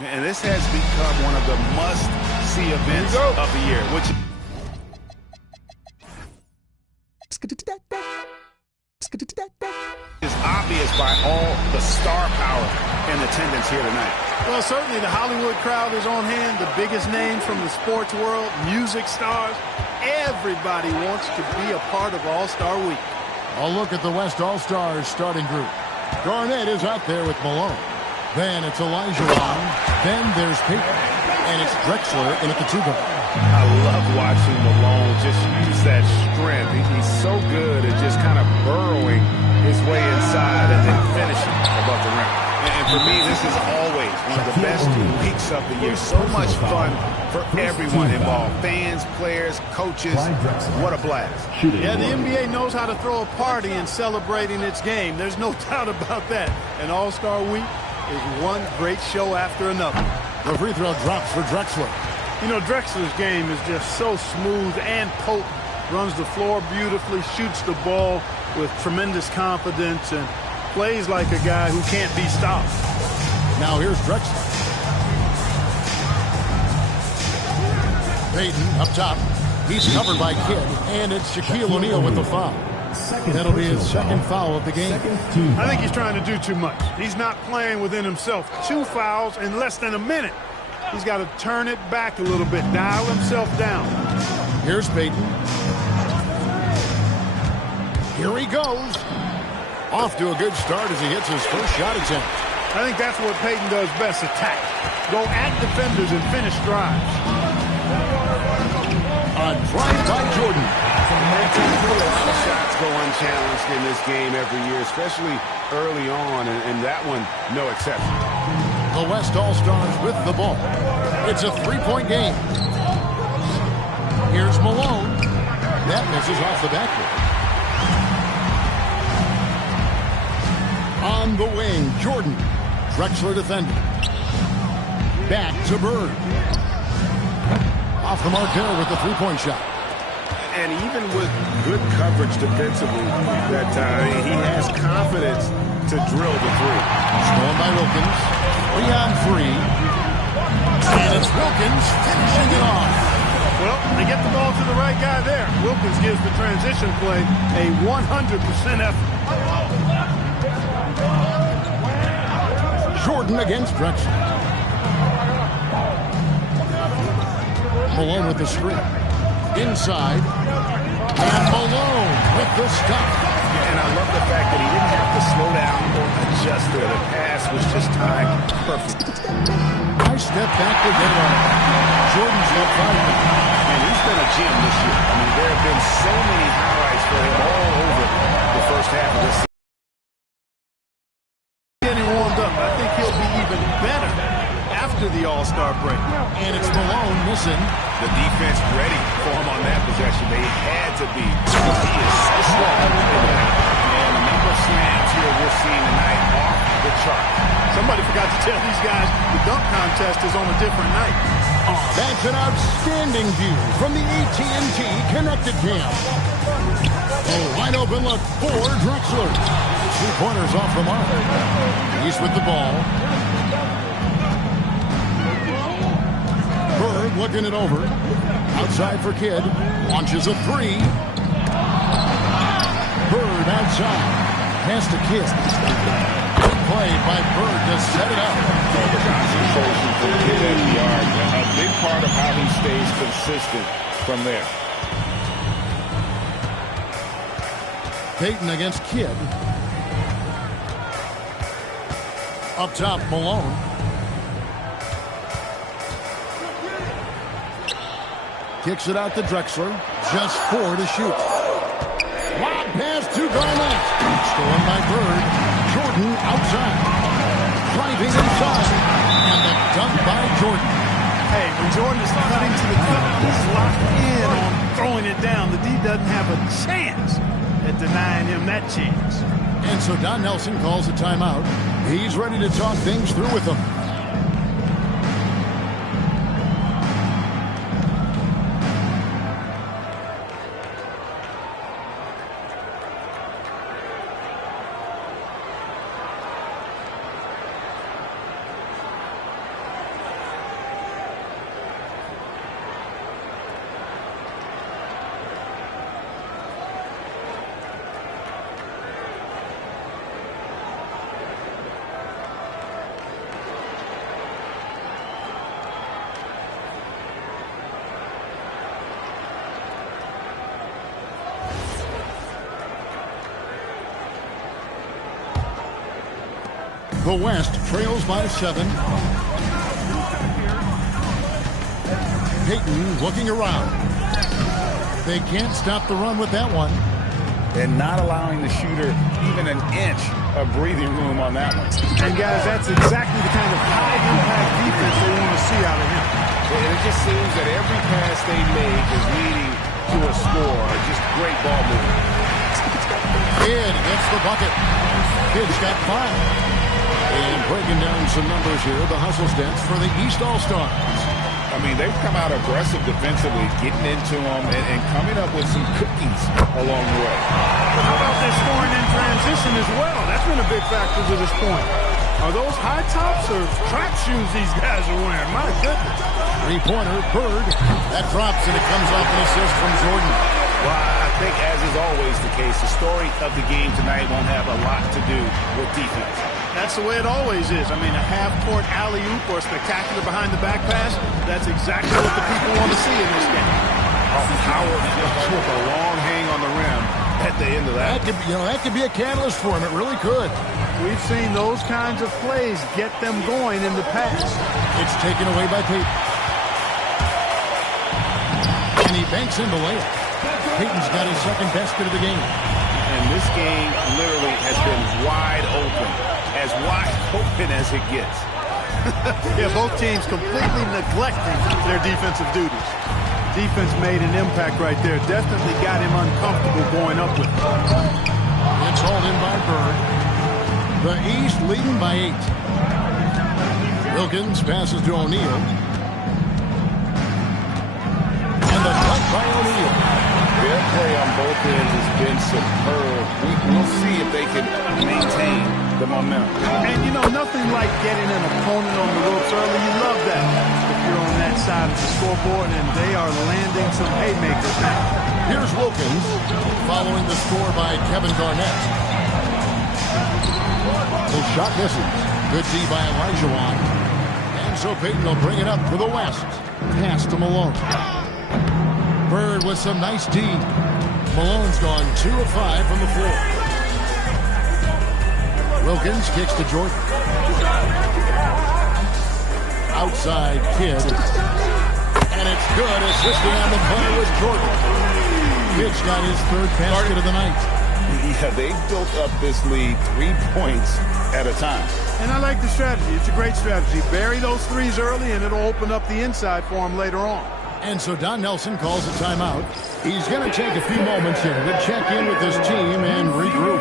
And this has become one of the must-see events of the year, which is obvious by all the star power in attendance here tonight. Well, certainly the Hollywood crowd is on hand, the biggest names from the sports world, music stars. Everybody wants to be a part of All-Star Week. A look at the West All-Stars starting group. Garnett is out there with Malone. Then it's Elijah Long. Then there's Payton. And it's Drexler in at the 2-guard. I love watching Malone just use that strength. He's so good at just kind of burrowing his way inside and then finishing above the rim. And for me, this is always one of the best weeks of the year. So much fun for everyone involved. Fans, players, coaches. What a blast. Yeah, the NBA knows how to throw a party in celebrating its game. There's no doubt about that. And All-Star Week is one great show after another. The free throw drops for Drexler. You know, Drexler's game is just so smooth and potent. Runs the floor beautifully, shoots the ball with tremendous confidence, and plays like a guy who can't be stopped. Now here's Drexler. Payton up top. He's covered by Kidd, and it's Shaquille O'Neal with the foul. That'll be his second foul of the game. I think he's trying to do too much. He's not playing within himself. 2 fouls in less than a minute. He's got to turn it back a little bit, dial himself down. Here's Payton. Here he goes. Off to a good start as he hits his first shot attempt. I think that's what Payton does best, attack. Go at defenders and finish drives. A drive by Jordan. A lot of shots go unchallenged in this game every year, especially early on, and that one, no exception. The West All-Stars with the ball. It's a 3-point game. Here's Malone. That misses off the backboard. On the wing, Jordan. Drexler defending. Back to Bird. Off the mark there with the 3-point shot. And even with good coverage defensively that time, he has confidence to drill the three. Stolen by Wilkins. 3 on 3. And it's Wilkins finishing it off. Well, they get the ball to the right guy there. Wilkins gives the transition play a 100% effort. Jordan against Drexler. Malone with the screen. Inside. And Malone with the stop. And I love the fact that he didn't have to slow down or adjust there. The pass was just timed perfect. Nice step back to get on. Jordan's got 5 minutes. And he's been a gem this year. I mean, there have been so many highlights for him all over the first half of this season. Getting warmed up. I think he'll be even better after the All-Star break. And it's Malone missing. The defense ready for him on that possession. They had to be. He is so strong. And the number of slams here we're seeing tonight off the chart. Somebody forgot to tell these guys the dunk contest is on a different night. That's an outstanding view from the AT&T Connected Cam. A wide open look for Drexler. 3-pointers off the mark. He's with the ball. Bird looking it over. Outside for Kidd. Launches a 3. Bird outside. Pass to Kidd. Good play by Bird to set it up. The concentration for Kidd at the arc. A big part of how he stays consistent from there. Payton against Kidd. Up top, Malone. Kicks it out to Drexler. Just 4 to shoot. Lob pass to Garnett. Stolen by Bird. Jordan outside. Driving inside. And the dunk by Jordan. Hey, when Jordan is cutting to the cup, he's locked in on throwing it down. The D doesn't have a chance at denying him that chance. And so Don Nelson calls a timeout. He's ready to talk things through with them. The West trails by 7. Peyton looking around. They can't stop the run with that one. And not allowing the shooter even an inch of breathing room on that one. And guys, that's exactly the kind of high-impact defense they want to see out of him. And it just seems that every pass they make is leading to a score. Just great ball movement. Kidd gets the bucket. Kidd's got 5. And breaking down some numbers here, the hustle stats for the East All-Stars. I mean, they've come out aggressive defensively, getting into them and coming up with some cookies along the way. But how about their scoring in transition as well? That's been a big factor to this point. Are those high tops or track shoes these guys are wearing? My goodness. 3-pointer, Bird. That drops and it comes off an assist from Jordan. Well, I think, as is always the case, the story of the game tonight won't have a lot to do with defense. That's the way it always is. I mean, a half-court alley-oop or a spectacular behind-the-back pass, that's exactly what the people want to see in this game. Power with a long hang on the rim at the end of that. That could be a catalyst for him. It really could. We've seen those kinds of plays get them going in the past. It's taken away by Peyton. And he banks in the layup. Peyton's got his second basket of the game. And this game literally has been wide open. As wide open as it gets. Yeah, both teams completely neglecting their defensive duties. Defense made an impact right there. Definitely got him uncomfortable going up with it. It's hauled in by Bird. The East leading by 8. Wilkins passes to O'Neal. And the cut by O'Neal. Their play on both ends has been superb. We'll see if they can maintain the momentum. And, nothing like getting an opponent on the ropes early. You love that if you're on that side of the scoreboard, and they are landing some haymakers now. Here's Wilkins following the score by Kevin Garnett. The shot misses. Good D by Elijah. And so Peyton will bring it up for the West. Pass to Malone. Bird with some nice D. Malone's gone 2 of 5 from the floor. Wilkins kicks to Jordan. Outside Kidd. And it's good. Assisting on the play with Jordan. Kidd's got his 3rd basket of the night. Yeah, they built up this lead 3 points at a time. And I like the strategy. It's a great strategy. Bury those threes early, and it'll open up the inside for him later on. And so Don Nelson calls a timeout. He's going to take a few moments here to check in with his team and regroup.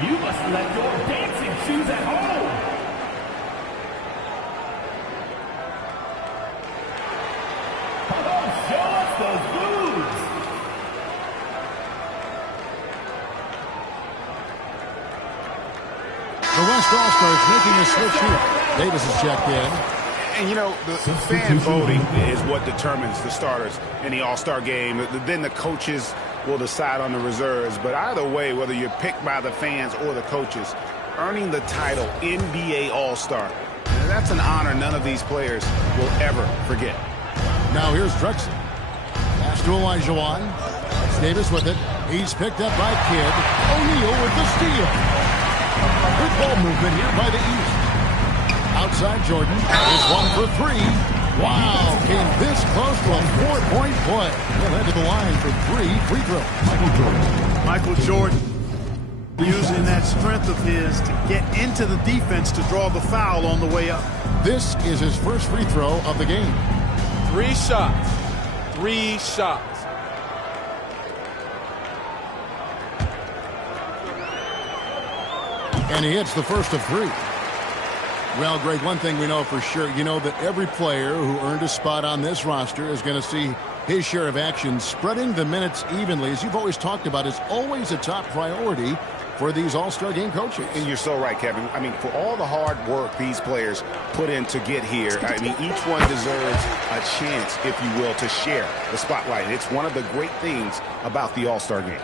You must let your dancing shoes at home. Oh, show us those moves. The West All-Stars making a switch here. Davis is checked in. And, the fan voting is what determines the starters in the All-Star game. Then the coaches will decide on the reserves. But either way, whether you're picked by the fans or the coaches, earning the title NBA All-Star, that's an honor none of these players will ever forget. Now here's Drexler. Pass to Elijah. It's Davis with it. He's picked up by Kidd. O'Neal with the steal. Good ball movement here by the East. Outside Jordan is 1 for 3. Wow, came this close to a 4-point play. He'll head to the line for 3 free throws. Michael Jordan using that strength of his to get into the defense to draw the foul on the way up. This is his first free throw of the game. 3 shots. 3 shots. And he hits the first of 3. Well, Greg, one thing we know for sure, that every player who earned a spot on this roster is going to see his share of action. Spreading the minutes evenly, as you've always talked about, is always a top priority for these All-Star game coaches. And you're so right, Kevin. I mean, for all the hard work these players put in to get here, I mean, each one deserves a chance, if you will, to share the spotlight. And it's one of the great things about the All-Star game.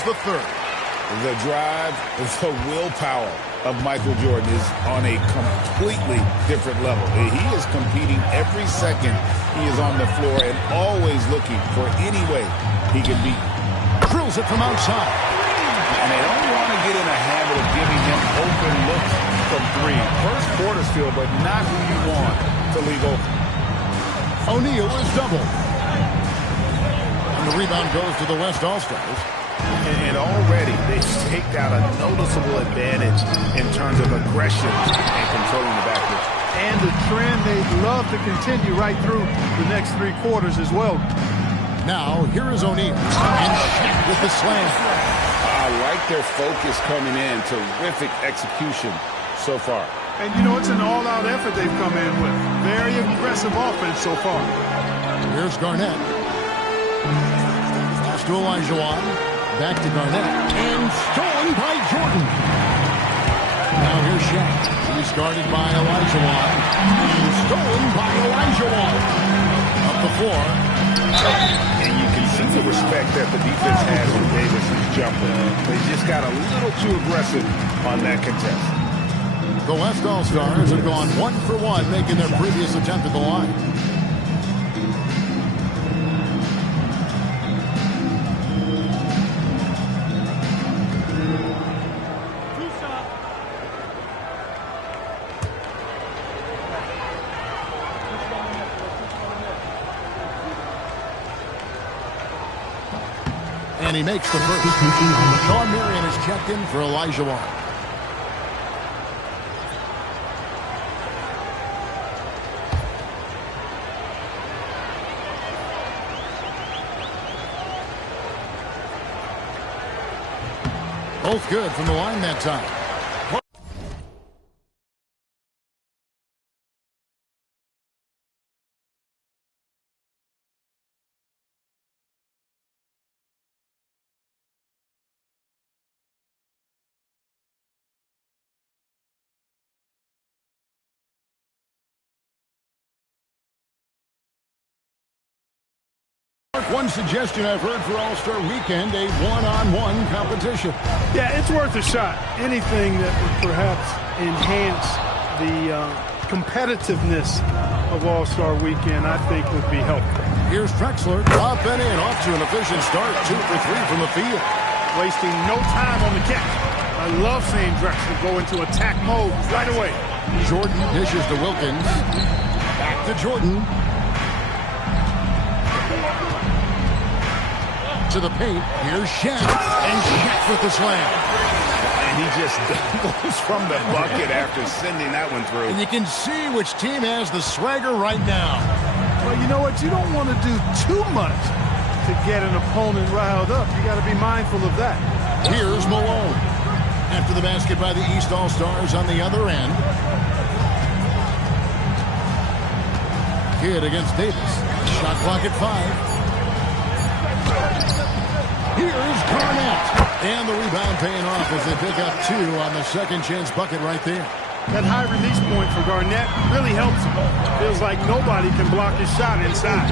Here's the third. The drive, the willpower of Michael Jordan is on a completely different level. He is competing every second he is on the floor and always looking for any way he can beat. Drills it from outside. And they don't want to get in a habit of giving him open looks from three. First quarter steal, but not who you want to leave open. O'Neal is doubled. And the rebound goes to the West All-Stars. And already they've staked out a noticeable advantage in terms of aggression and controlling the backcourt. And the trend they'd love to continue right through the next 3 quarters as well. Now, here is O'Neal. And Shaq with the slam. I like their focus coming in. Terrific execution so far. And, you know, it's an all-out effort they've come in with. Very aggressive offense so far. Here's Garnett. Pass to Olajuwon. Back to Garnett. And stolen by Jordan. Now here's Shaq. He's guarded by Olajuwon. And stolen by Olajuwon. Up the floor. And you can see the respect that the defense has for Davis's jumper. They just got a little too aggressive on that contest. The West All-Stars have gone 1 for 1, making their previous attempt at the line. And he makes the first. Sean Marion is checked in for Olajuwon. Both good from the line that time. One suggestion I've heard for All-Star Weekend, a one-on-one competition. Yeah, it's worth a shot. Anything that would perhaps enhance the competitiveness of All-Star Weekend, I think, would be helpful. Here's Drexler, up and in, off to an efficient start, 2 for 3 from the field. Wasting no time on the catch. I love seeing Drexler go into attack mode right away. Jordan dishes to Wilkins. Back to Jordan. To the paint. Here's Shaq. And Shaq with the slam. And he just goes from the bucket after sending that one through. And you can see which team has the swagger right now. Well, you know what? You don't want to do too much to get an opponent riled up. You got to be mindful of that. Here's Malone. After the basket by the East All-Stars on the other end. Kidd against Davis. Shot clock at 5. Here's Garnett. And the rebound paying off as they pick up 2 on the second chance bucket right there. That high release point for Garnett really helps him. Feels like nobody can block his shot inside.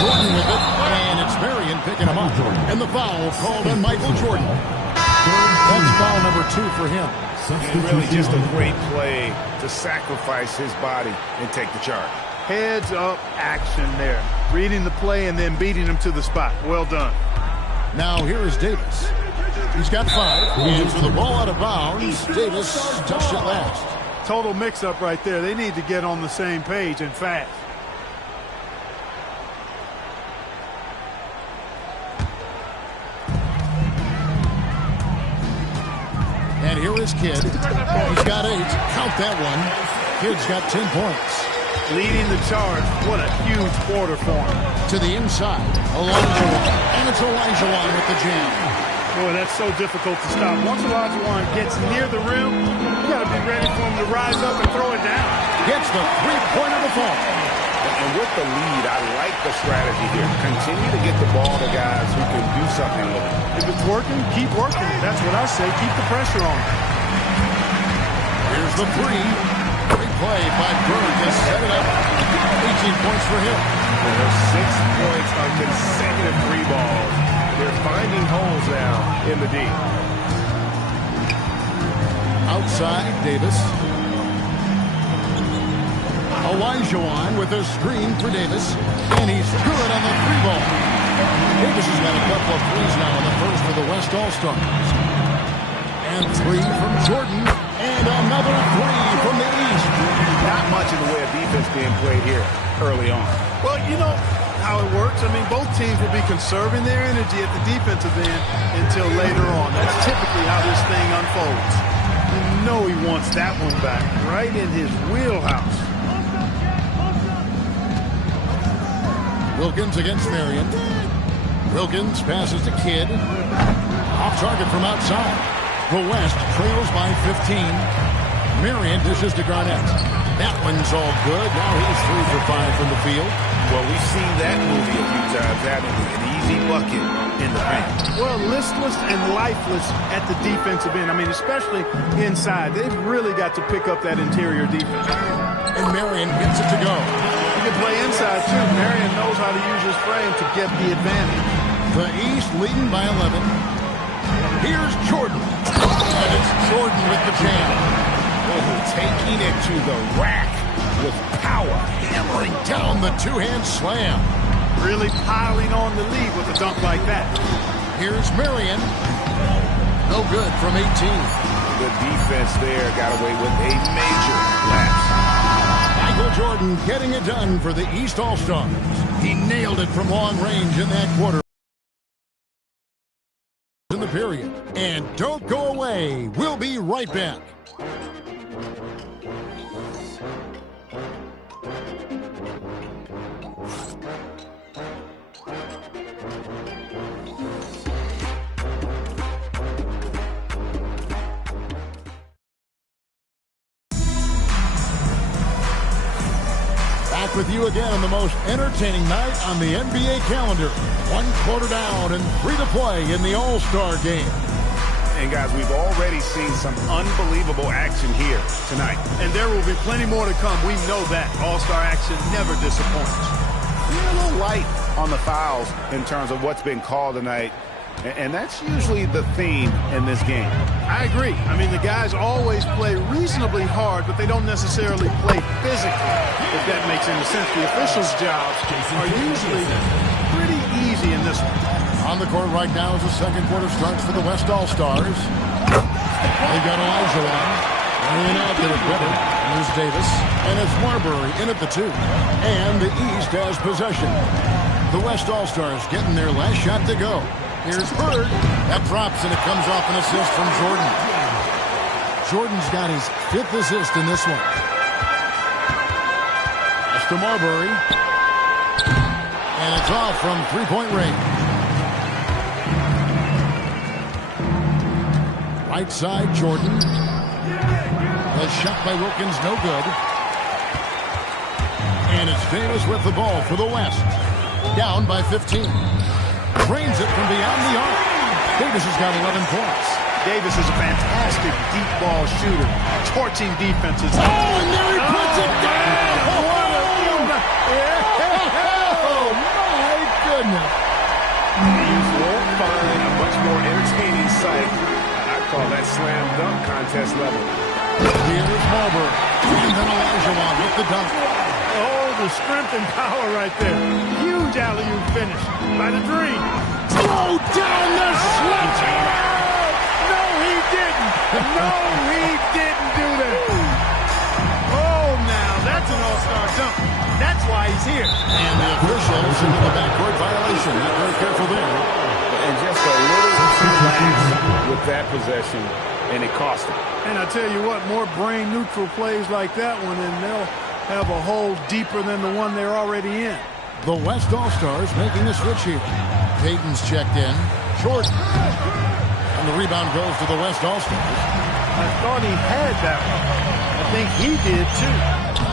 Jordan with it. And it's Marion picking him up. And the foul called on Michael Jordan. That's foul number 2 for him. And really just a great play to sacrifice his body and take the charge. Heads up action there. Reading the play and then beating him to the spot. Well done. Now here is Davis. He's got 5. And for the ball out of bounds, Davis touched it last. Total mix-up right there. They need to get on the same page and fast. And here is Kidd. He's got 8. Count that one. Kidd's got 10 points. Leading the charge. What a huge quarter for him. To the inside. Olajuwon. And it's Olajuwon with the jam. Boy, that's so difficult to stop. Once Olajuwon gets near the rim, you got to be ready for him to rise up and throw it down. Gets the three-pointer to fall. And with the lead, I like the strategy here. Continue to get the ball to guys who can do something with it. If it's working, keep working. That's what I say. Keep the pressure on. Here's the 3. Great play by Bird to set it up. 18 points for him. Well, there's 6 points on consecutive three balls. They're finding holes now in the D. Outside, Davis. Elijah with a screen for Davis. And he's good on the three ball. Davis has got a couple of threes now in the first for the West All-Stars. And three from Jordan. And another three from the East. Not much in the way of defense being played here early on. Well, you know how it works. I mean, both teams will be conserving their energy at the defensive end until later on. That's typically how this thing unfolds. You know he wants that one back right in his wheelhouse. Wilkins against Marion. Wilkins passes to Kidd. Off target from outside. The West trails by 15. Marion dishes to Garnett. That one's all good. Now he's 3 for 5 from the field. Well, we've seen that movie a few times, haven't we? An easy bucket in the paint. Well, listless and lifeless at the defensive end. I mean, especially inside. They've really got to pick up that interior defense. And Marion gets it to go. He can play inside, too. Marion knows how to use his frame to get the advantage. The East leading by 11. Here's Jordan. And it's Jordan with the jam. Oh, taking it to the rack with power. Hammering down the two-hand slam. Really piling on the lead with a dunk like that. Here's Marion. No good from 18. Good defense there. Got away with a major lapse. Michael Jordan getting it done for the East All-Stars. He nailed it from long range in that quarter. In the period. And don't go away. We'll be right back. Back with you again on the most entertaining night on the NBA calendar. 1 quarter down and 3 to play in the All-Star game. And guys, we've already seen some unbelievable action here tonight. And there will be plenty more to come. We know that. All-Star action never disappoints. We're a little light on the fouls in terms of what's been called tonight. And that's usually the theme in this game. I agree. I mean, the guys always play reasonably hard, but they don't necessarily play physically, if that makes any sense. The officials' jobs are usually pretty easy in this one. On the court right now as the second quarter starts for the West All-Stars. They've got Elijah on. And out there, better. Here's Davis. And it's Marbury in at the 2. And the East has possession. The West All-Stars getting their last shot to go. Here's Bird. That drops, and it comes off an assist from Jordan. Jordan's got his 5th assist in this one. That's to Marbury. And it's off from three-point range. Right side, Jordan. The shot by Wilkins, no good. And it's Davis with the ball for the West. Down by 15. Drains it from beyond the arc. Davis has got 11 points. Davis is a fantastic deep ball shooter, torching defenses. Oh, and there he puts it down! Oh, my goodness. You won't find a much more entertaining sight. I call that slam dunk contest level. Here's Marbury. And then Elijah with the dunk. Oh, the strength and power right there. Huge alley-oop finish by the Dream. Throw down the sledgehammer! No, he didn't. No, he didn't do that. Oh, now that's an all-star dunk. That's why he's here. And the officials into the backcourt violation. Not very careful there. And just a little too lax with that possession, and it cost him. And I tell you what, more brain-neutral plays like that one, and they'll have a hole deeper than the one they're already in. The West All-Stars making the switch here. Payton's checked in. Jordan. And the rebound goes to the West All-Stars. I thought he had that one. I think he did, too.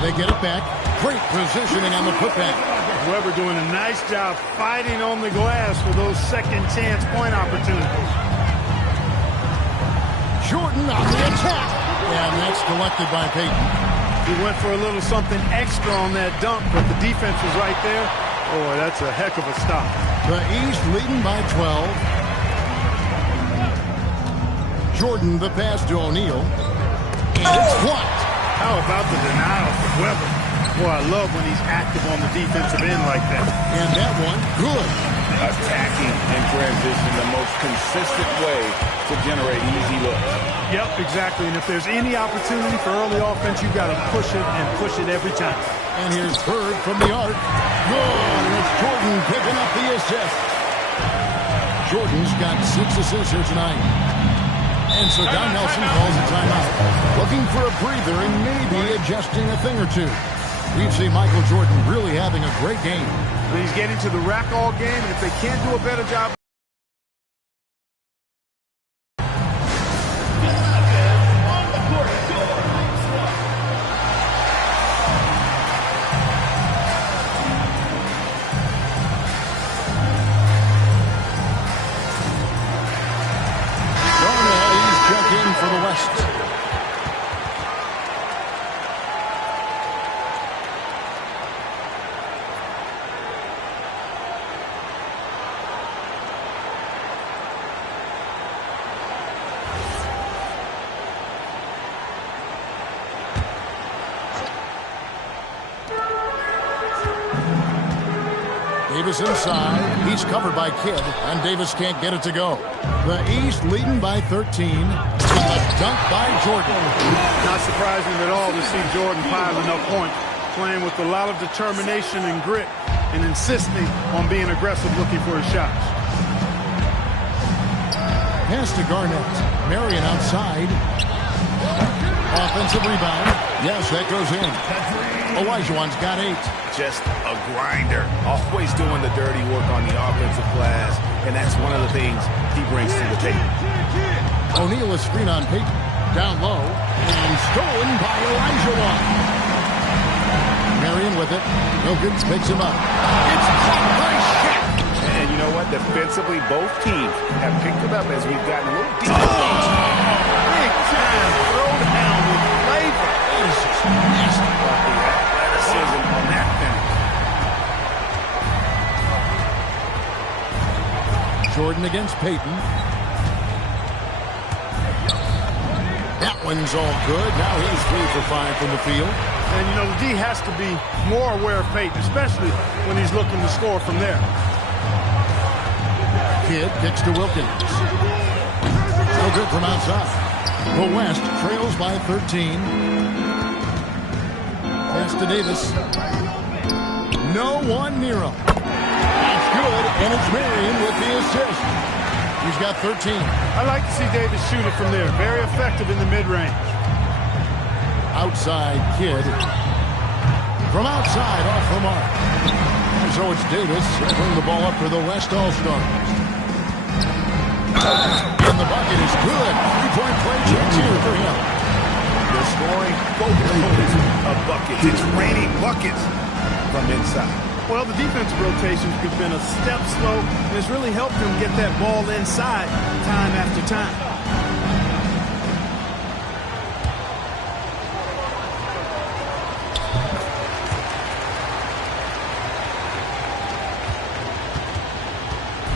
They get it back. Great positioning on the putback. Weber doing a nice job fighting on the glass for those second-chance point opportunities. Jordan on the attack. And that's collected by Payton. He went for a little something extra on that dunk, but the defense was right there. Boy, that's a heck of a stop. The East leading by 12. Jordan the pass to O'Neal. And it's blocked. How about the denial from Weber? Boy, I love when he's active on the defensive end like that. And that one, good. Attacking in transition, the most consistent way to generate easy looks. Yep, exactly. And if there's any opportunity for early offense, you've got to push it and push it every time. And here's Bird from the arc. Good. And it's Jordan picking up the assist. Jordan's got 6 assists here tonight. And so Don Nelson calls a timeout, looking for a breather and maybe adjusting a thing or two. We've seen Michael Jordan really having a great game. But he's getting to the rack all game, and if they can't do a better job. For the West. Davis inside. He's covered by Kidd, and Davis can't get it to go. The East leading by 13. A dunk by Jordan. Not surprising at all to see Jordan piling up points, playing with a lot of determination and grit, and insisting on being aggressive looking for his shots. Pass to Garnett. Marion outside. Offensive rebound. Yes, that goes in. Olajuwon's got 8. Just a grinder. Always doing the dirty work on the offensive glass, and that's one of the things he brings to the table. O'Neal is screen on Payton. Down low. And stolen by Olajuwon. Marion with it. Wilkins picks him up. It's caught by Shaq. And you know what? Defensively, both teams have picked it up as we've gotten a little deeper. Big time throwdown with flavor. This is nasty. The athleticism on that finish. Jordan against Payton. That one's all good. Now he's 3 for 5 from the field. And, you know, the D has to be more aware of Payton, especially when he's looking to score from there. Kidd kicks to Wilkins. No good from outside. The West trails by 13. Pass to Davis. No one near him. That's good, and it's Marion with the assist. He's got 13. I like to see Davis shoot it from there. Very effective in the mid-range. Outside Kidd. From outside, off the mark. And so it's Davis. He'll bring the ball up for the West AllStars. And the bucket is good. 3-point play chance here for him. They're scoring both of buckets. It's raining buckets from inside. Well, the defensive rotations have been a step slow, and it's really helped them get that ball inside time after time.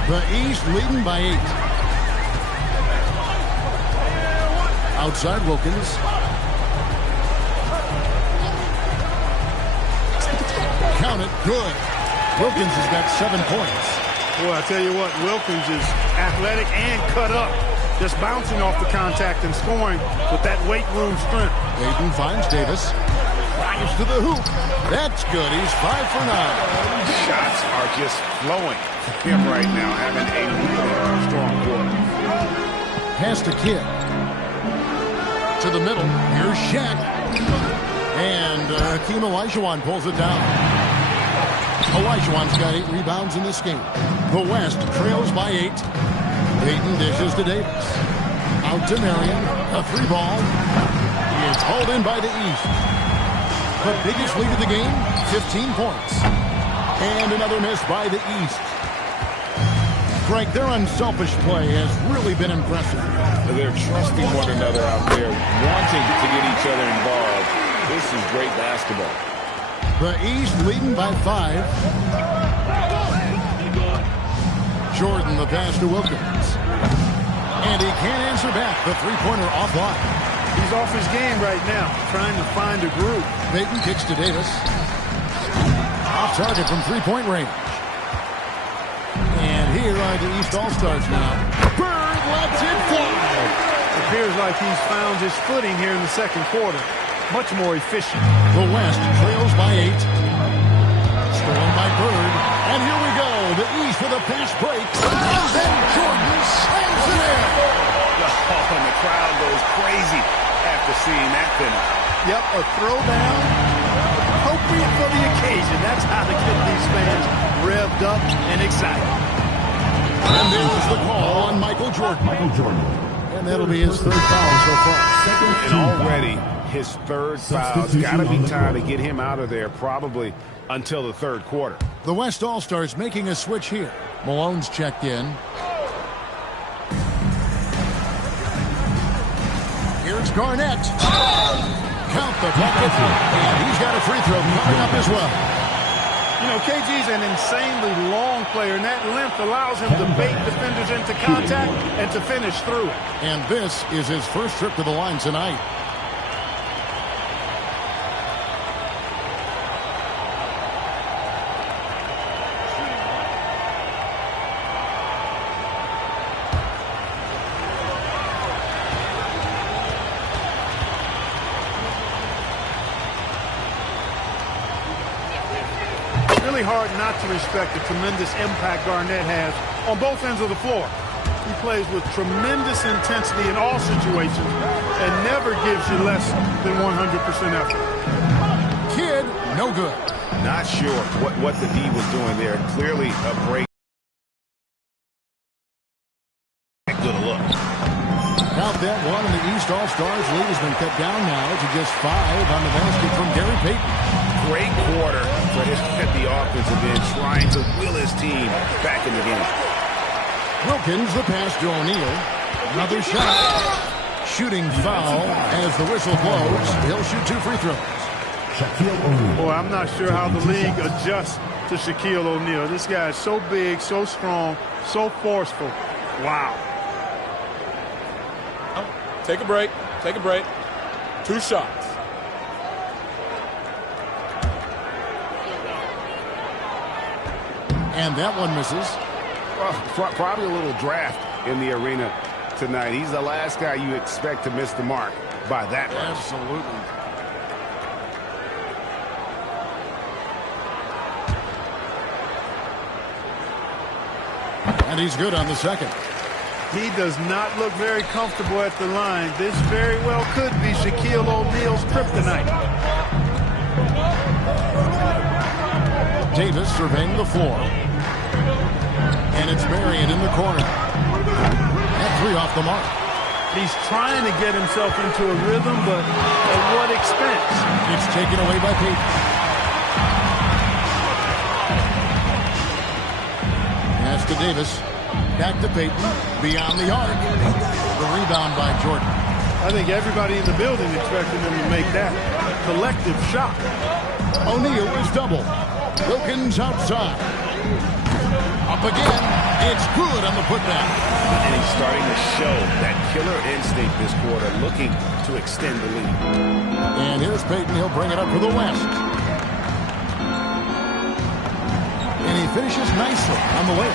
The East leading by 8. Outside Wilkins. Count it. Good. Wilkins has got 7 points. Boy, I tell you what, Wilkins is athletic and cut up. Just bouncing off the contact and scoring with that weight room strength. Payton finds Davis. Fires to the hoop. That's good. He's 5 for 9. Shots are just flowing for him right now, having a really strong quarter. Pass to Kidd. To the middle. Here's Shaq. And Hakeem Olajuwon pulls it down. Olajuwon's got 8 rebounds in this game. The West trails by 8. Payton dishes to Davis. Out to Marion. A 3-ball. He is hauled in by the East. The biggest lead of the game, 15 points. And another miss by the East. Greg, their unselfish play has really been impressive. They're trusting one another out there, wanting to get each other involved. This is great basketball. The East leading by 5. Jordan, the pass to Wilkins. And he can't answer back. The three-pointer offline. He's off his game right now, trying to find a groove. Payton kicks to Davis. Off target from three-point range. And here are the East All-Stars now. Bird lets it fly. Appears like he's found his footing here in the second quarter. Much more efficient. The West trails by 8. Stolen by Bird. And here we go. The East with a fast break. And then Jordan slams it in. Oh, and the crowd goes crazy after seeing that finish. Yep, a throwdown appropriate for the occasion. That's how to get these fans revved up and excited. And there's the call on Michael Jordan. And that'll be his third foul so far. And already his third foul. It's got to be time to get him out of there, probably until the third quarter. The West All-Stars making a switch here. Malone's checked in. Here's Garnett. Count the bucket. And he's got a free throw coming up as well. You know, KG's an insanely long player, and that length allows him to bait defenders into contact and to finish through it. And this is his first trip to the line tonight. Hard not to respect the tremendous impact Garnett has on both ends of the floor. He plays with tremendous intensity in all situations and never gives you less than 100% effort. Kid, no good. Not sure what the D was doing there. Clearly a break. Good look. Count that one, and the East All-Stars lead has been cut down now to just 5 on the basket from Gary Payton. Great quarter for him at the offensive end, trying to will his team back in the game. Wilkins, the pass to O'Neal. Another shot. Shooting foul as the whistle blows. He'll shoot 2 free throws. Boy, I'm not sure how the league adjusts to Shaquille O'Neal. This guy is so big, so strong, so forceful. Wow. Take a break. Take a break. 2 shots. And that one misses. Well, probably a little draft in the arena tonight. He's the last guy you expect to miss the mark by that much. Absolutely. And he's good on the second. He does not look very comfortable at the line. This very well could be Shaquille O'Neal's kryptonite. Davis surveying the floor. And it's Marion in the corner. That 3 off the mark. He's trying to get himself into a rhythm, but at what expense? It's taken away by Payton. Pass to Davis. Back to Payton. Beyond the arc. The rebound by Jordan. I think everybody in the building expected him to make that collective shot. O'Neal is double. Wilkins outside. Up again. It's good on the putback. And he's starting to show that killer instinct this quarter, looking to extend the lead. And here's Payton. He'll bring it up for the West. And he finishes nicely on the way.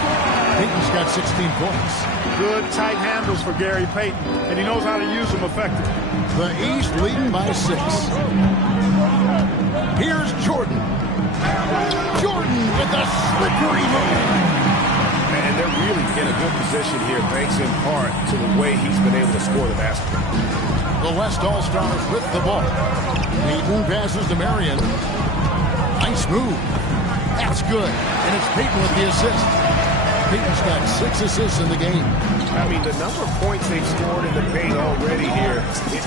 Payton's got 16 points. Good tight handles for Gary Payton, and he knows how to use them effectively. The East leading by 6. Here's Jordan. Jordan with the slippery move. And they're really in a good position here, thanks in part to the way he's been able to score the basketball. The West All-Stars with the ball. Payton passes to Marion. Nice move. That's good. And it's Payton with the assist. Payton's got 6 assists in the game. I mean, the number of points they've scored in the paint already here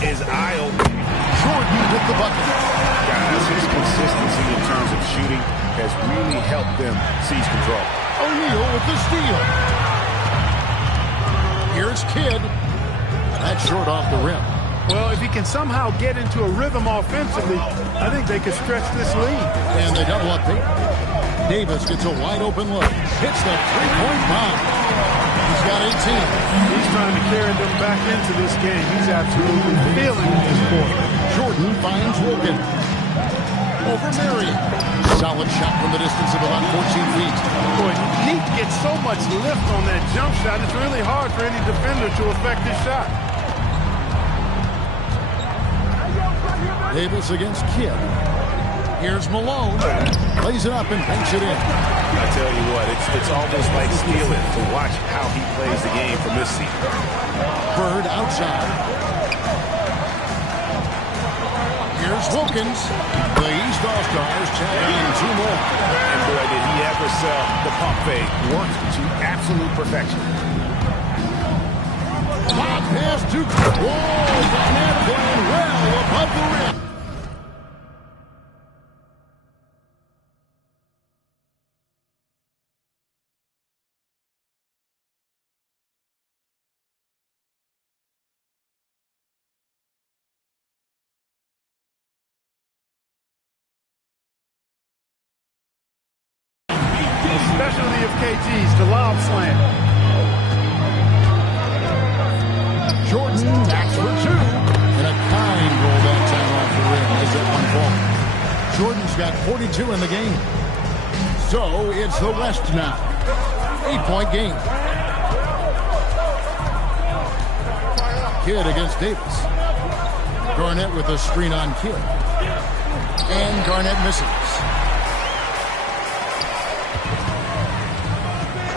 is eye-opening. Jordan with the bucket. Guys, his consistency in terms of shooting has really helped them seize control. O'Neal with the steal. Here's Kidd. That's short off the rim. Well, if he can somehow get into a rhythm offensively, I think they could stretch this lead. And they double up Peyton. Davis gets a wide open look. Hits the three-point bomb. He's got 18. He's trying to carry them back into this game. He's absolutely feeling this quarter. Jordan finds Wilkins. Over Marion. Solid shot from the distance of about 14 feet. Boy, he gets so much lift on that jump shot, it's really hard for any defender to affect his shot. Davis against Kidd. Here's Malone. Plays it up and banks it in. I tell you what, it's almost like stealing to watch how he plays the game from this seat. Bird outside. Here's Wilkins. The East All-Stars tagging 2 more. And boy, did he ever sell the pump fake. Worked to absolute perfection. Lob pass to... Whoa! Garnett playing well above the rim. Specialty of KG's, the lob slam. Jordan backs for 2. And a kind roll that time off the rim as that one falls. Jordan's got 42 in the game. So it's the West now. 8-point game. Kidd against Davis. Garnett with a screen on Kidd. And Garnett misses.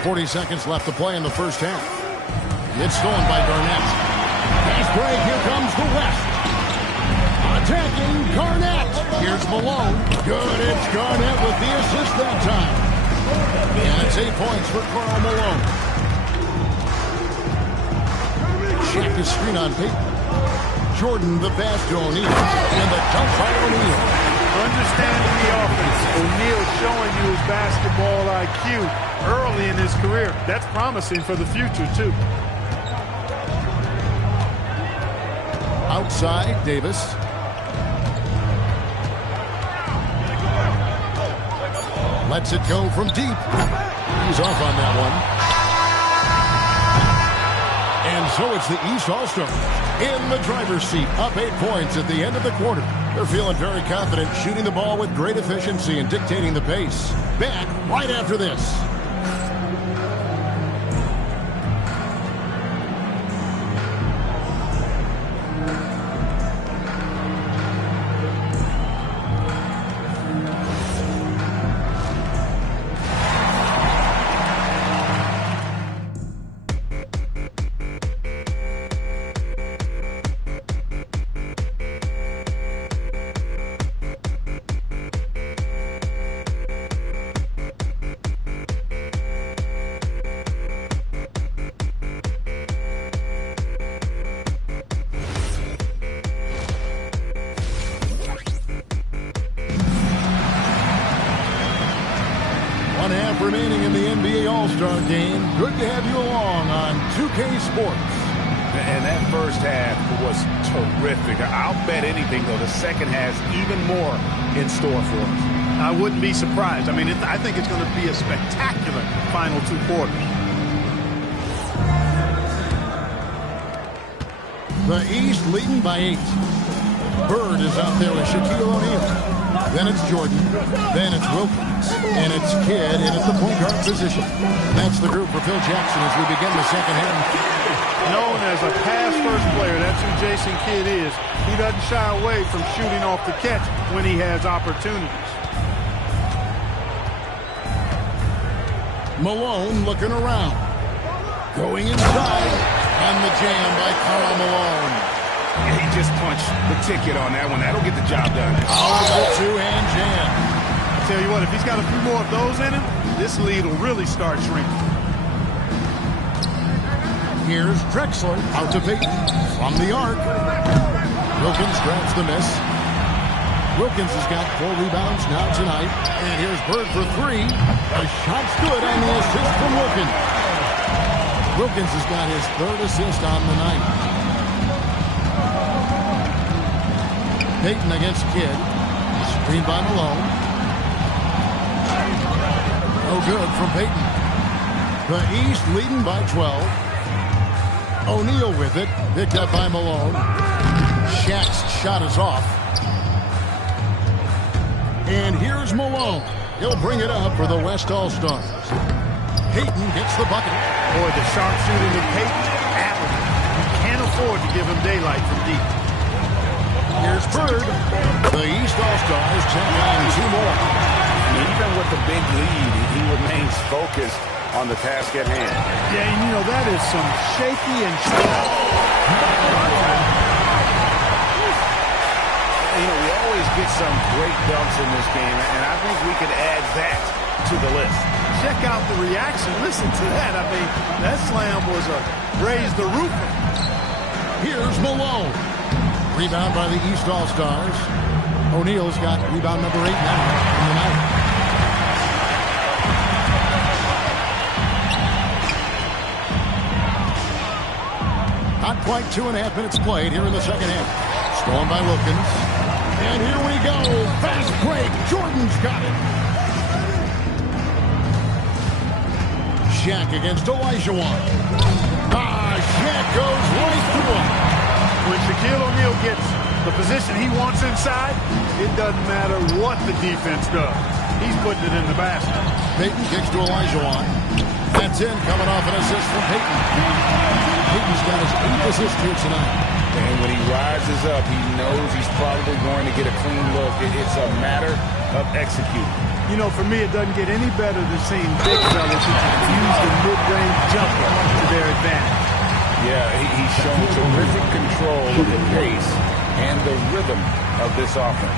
40 seconds left to play in the first half. It's stolen by Garnett. Fast break, here comes the West. Attacking Garnett. Here's Malone. Good, it's Garnett with the assist that time. And it's 8 points for Karl Malone. Check the screen on Peyton. Jordan the pass to O'Neal. And the dunk by O'Neal. Understanding the offense. O'Neal showing you his basketball IQ early in his career. That's promising for the future, too. Outside, Davis. Lets it go from deep. He's off on that one. And so it's the East All-Stars in the driver's seat, up 8 points at the end of the quarter. They're feeling very confident, shooting the ball with great efficiency and dictating the pace. Back right after this. Remaining in the NBA All-Star game. Good to have you along on 2K Sports. And that first half was terrific. I'll bet anything, though, the second has even more in store for us. I wouldn't be surprised. I mean, I think it's going to be a spectacular final 2 quarters. The East leading by 8. Bird is out there with Shaquille O'Neal. Then it's Jordan. Then it's Wilkins. And it's Kidd in at the point guard position. And that's the group for Phil Jackson as we begin the second half. Known as a pass-first player, that's who Jason Kidd is. He doesn't shy away from shooting off the catch when he has opportunities. Malone looking around. Going inside. And the jam by Karl Malone. And he just punched the ticket on that one. That'll get the job done. Oh, the two-hand jam. I tell you what, if he's got a few more of those in him, this lead will really start shrinking. Here's Drexler out to Peyton from the arc. Wilkins grabs the miss. Wilkins has got 4 rebounds now tonight. And here's Bird for 3. A shot's good on the assist from Wilkins. Wilkins has got his 3rd assist on the night. Payton against Kidd. Screen by Malone. No good from Payton. The East leading by 12. O'Neal with it. Picked up by Malone. Shaq's shot is off. And here's Malone. He'll bring it up for the West All-Stars. Payton gets the bucket. Boy, the sharpshooter with Payton, Allen. You can't afford to give him daylight from deep. Here's Bird. The East All-Stars take on 2 more. Even with the big lead, he remains focused on the task at hand. Yeah, and you know, that is some shaky and strong. You know, we always get some great dunks in this game, and I think we could add that to the list. Check out the reaction. Listen to that. I mean, that slam was a raise the roof. Here's Malone. Rebound by the East All-Stars. O'Neal's got rebound number 8 now in the night. Not quite 2.5 minutes played here in the second half. Stolen by Wilkins. And here we go. Fast break. Jordan's got it. Shaq against Olajuwon. Shaq goes right through him. When Shaquille O'Neal gets the position he wants inside, it doesn't matter what the defense does. He's putting it in the basket. Payton kicks to Olajuwon. That's in, coming off an assist from Payton. Payton's got his 8th assist here tonight. And when he rises up, he knows he's probably going to get a clean look. It's a matter of executing. You know, for me, it doesn't get any better than seeing big fellas who can use the mid-range jumper to their advantage. Yeah, he's shown terrific control of the pace and the rhythm of this offense.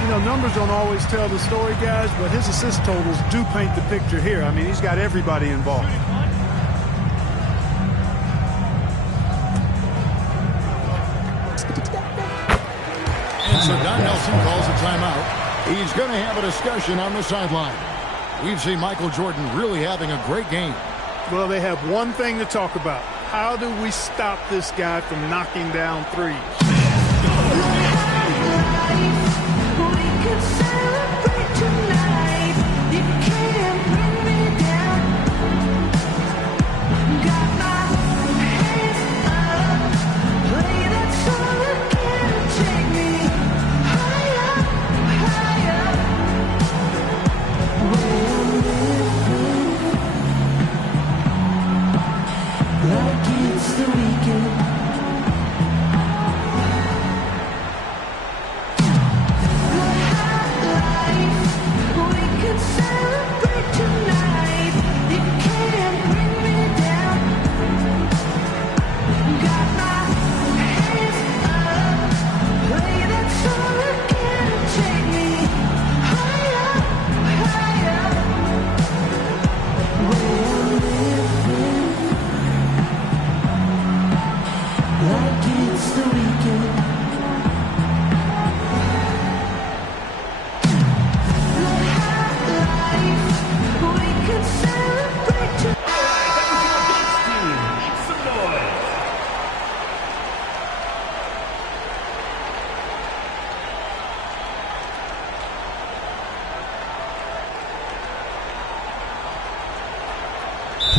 You know, numbers don't always tell the story, guys, but his assist totals do paint the picture here. I mean, he's got everybody involved. And so Don Nelson calls a timeout. He's going to have a discussion on the sideline. We've seen Michael Jordan really having a great game. Well, they have one thing to talk about. How do we stop this guy from knocking down threes?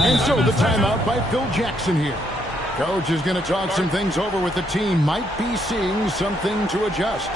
And so the timeout by Phil Jackson here. Coach is going to talk some things over with the team. Might be seeing something to adjust.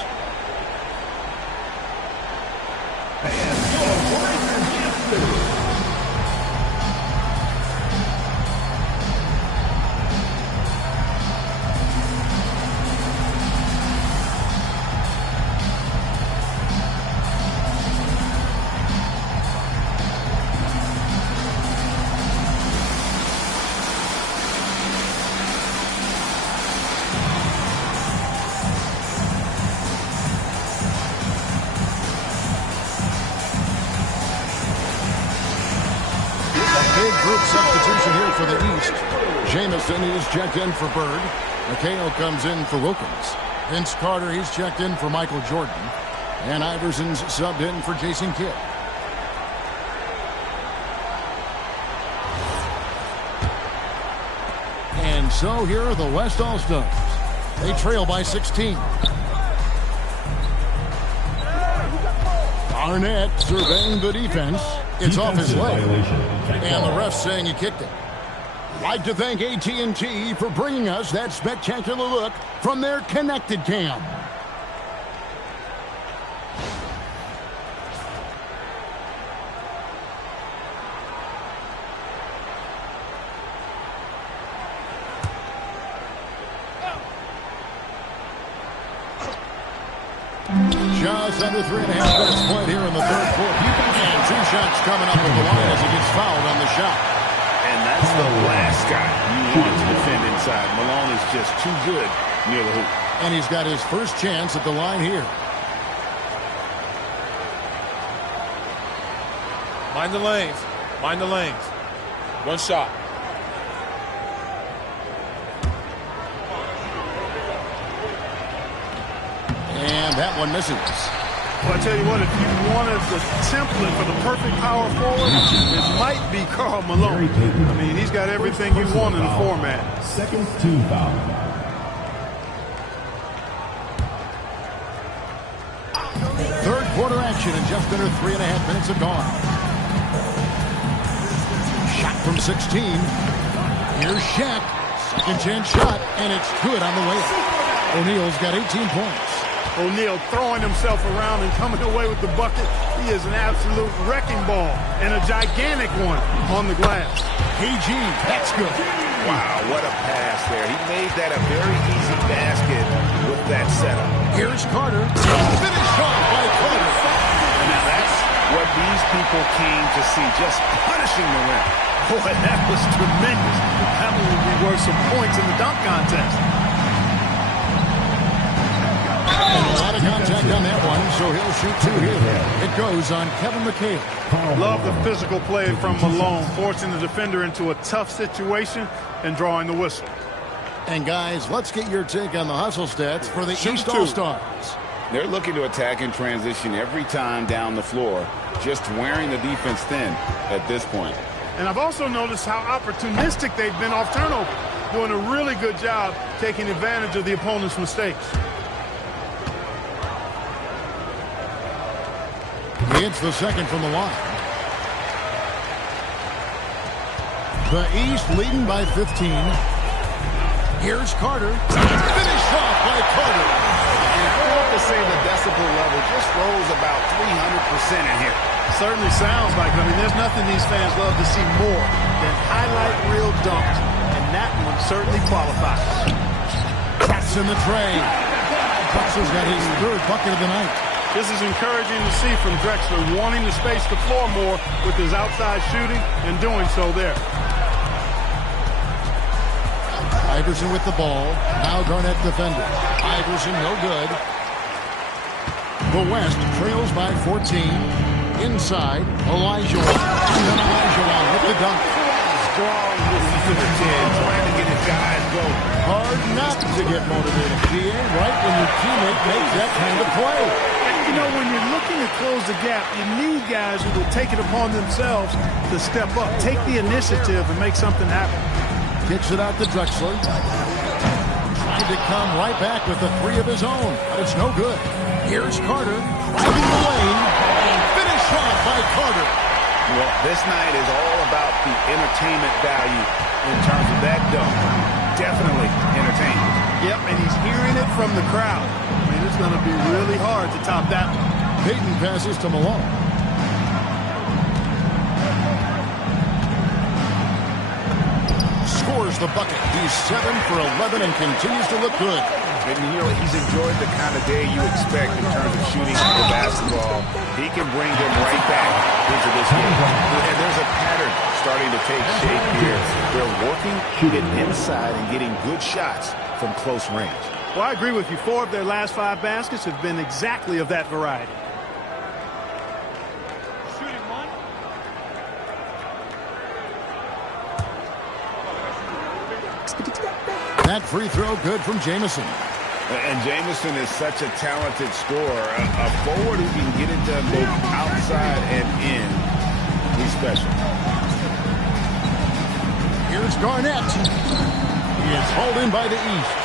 Group substitution here for the East. Jamison is checked in for Bird. McHale comes in for Wilkins. Vince Carter, he's checked in for Michael Jordan. And Iverson's subbed in for Jason Kidd. And so here are the West All-Stars. They trail by 16. Garnett surveying the defense. It's off his leg. And the ref saying he kicked it. Like to thank AT&T for bringing us that spectacular look from their connected cam. Just under 3.5 minutes played here in the third quarter. And 2 shots coming up with the line as he gets fouled on the shot. And that's the last guy you want to defend inside. Malone is just too good near the hoop. And he's got his first chance at the line here. Mind the lanes. Mind the lanes. 1 shot. And that one misses. Well, I tell you what, if you wanted the template for the perfect power forward, it might be Karl Malone. I mean, he's got everything you want in the format. Second team foul. Third quarter action and just under 3.5 minutes have gone. Shot from 16. Here's Shaq. Second chance shot, and it's good on the way up. O'Neal's got 18 points. O'Neal throwing himself around and coming away with the bucket. He is an absolute wrecking ball and a gigantic one on the glass. KG, that's good. Wow, what a pass there. He made that a very easy basket with that setup. Here's Carter. Finish shot by Carter. And now that's what these people came to see, just punishing the rim. Boy, that was tremendous. That will be worth some points in the dunk contest. And a lot of contact on that one, so he'll shoot 2 here. It goes on Kevin McHale. Love the physical play from Malone, forcing the defender into a tough situation and drawing the whistle. And guys, let's get your take on the hustle stats for the East AllStars. They're looking to attack in transition every time down the floor, just wearing the defense thin at this point. And I've also noticed how opportunistic they've been off turnover, doing a really good job taking advantage of the opponent's mistakes. It's the second from the line. The East leading by 15. Here's Carter. Finish off by Carter. And I would have to say the decibel level just rose about 300% in here. Certainly sounds like it. I mean, there's nothing these fans love to see more than highlight reel dunks. And that one certainly qualifies. That's in the tray. Drexler's got his 3rd bucket of the night. This is encouraging to see from Drexler, wanting to space the floor more with his outside shooting and doing so there. Iverson with the ball. Now Garnett defending. Iverson no good. The West trails by 14. Inside, Elijah. And then Elijah with the dunk. Strong listen to the 10, trying to get his guys going. Hard not to get motivated, GA, right when your teammate makes that kind of play. You know, when you're looking to close the gap, you need guys who will take it upon themselves to step up, take the initiative and make something happen. Kicks it out to Drexler. Trying to come right back with a 3 of his own, but it's no good. Here's Carter, driving the lane, and finish off by Carter. Well, this night is all about the entertainment value in terms of that dunk. Definitely entertaining. Yep, and he's hearing it from the crowd. I mean, it's going to be really hard to top that one. Payton passes to Malone. Scores the bucket. He's 7 for 11 and continues to look good. And, you know, he's enjoyed the kind of day you expect in terms of shooting the basketball. He can bring them right back into this game. And there's a pattern starting to take shape here. They're working, shooting inside, and getting good shots from close range. Well, I agree with you. 4 of their last 5 baskets have been exactly of that variety. Shooting one. That free throw good from Jamison. And Jamison is such a talented scorer. A forward who can get it done both outside and in. He's special. Here's Garnett. He is hauled in by the East.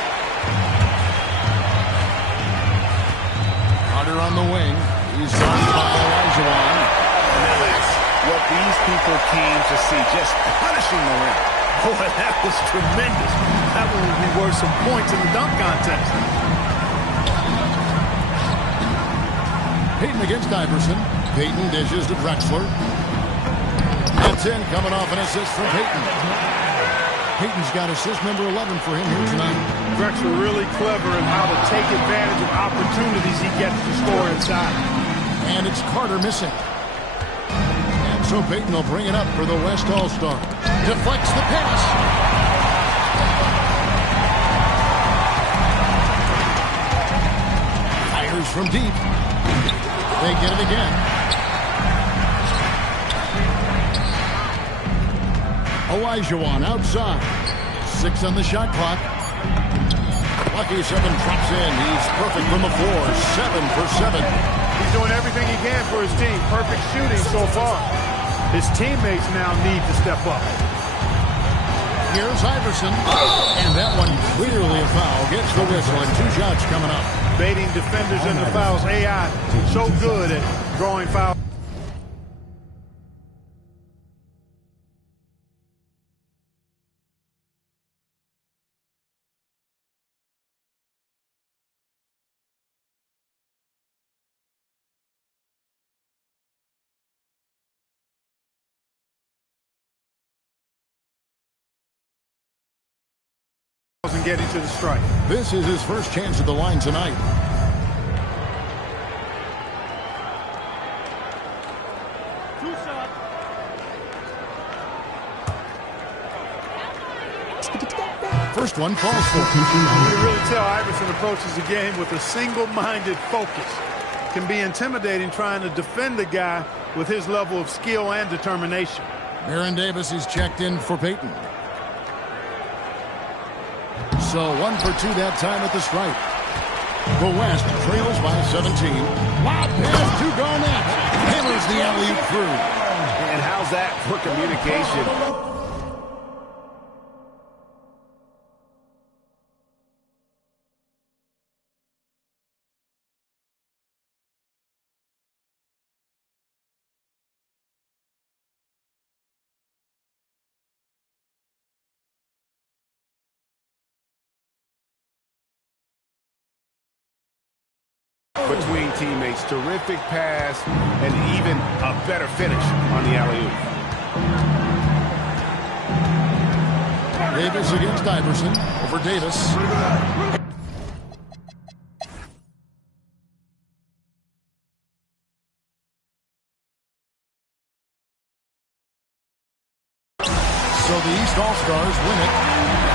Carter on the wing. He's dropped by Olajuwon. Now that's what these people came to see, just punishing the rim. Boy, that was tremendous. That one would be worth some points in the dunk contest. Payton against Iverson. Payton dishes to Drexler. That's in, coming off an assist from Payton. Payton's got assist number 11 for him here tonight. Drexler really clever in how to take advantage of opportunities he gets to score inside. And it's Carter missing. And so Payton will bring it up for the West All-Star. Deflects the pass. Fires from deep. They get it again. Olajuwon outside. 6 on the shot clock. Lucky 7 drops in. He's perfect from the floor. 7 for 7. He's doing everything he can for his team. Perfect shooting so far. His teammates now need to step up. Here's Iverson. And that one clearly a foul. Gets the whistle and 2 shots coming up. Baiting defenders into fouls. AI so good at drawing fouls. And getting to the strike. This is his first chance at the line tonight. First one falls for him. You can really tell Iverson approaches the game with a single-minded focus. Can be intimidating trying to defend the guy with his level of skill and determination. Baron Davis is checked in for Payton. So 1 for 2 that time at the stripe. The West trails by 17. Lob pass to Garnett. Hammers the alley-oop through. And how's that for communication? Between teammates, terrific pass, and even a better finish on the alley-oop. Davis against Iverson. Over Davis. So the East All-Stars win it.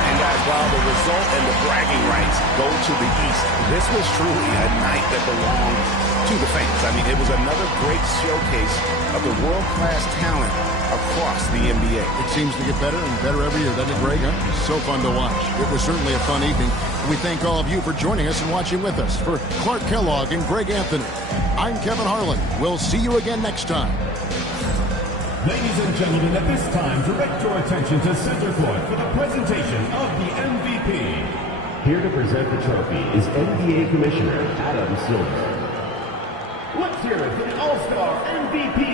And guys, while the result and the bragging rights go to the East, this was truly a night that belonged to the fans. I mean, it was another great showcase of the world-class talent across the NBA. It seems to get better and better every year, doesn't it, Greg? Huh? So fun to watch. It was certainly a fun evening. We thank all of you for joining us and watching with us. For Clark Kellogg and Greg Anthony, I'm Kevin Harlan. We'll see you again next time. Ladies and gentlemen, at this time, direct your attention to center court for the presentation of the MVP. Here to present the trophy is NBA Commissioner Adam Silver. Let's hear it for the All-Star MVP.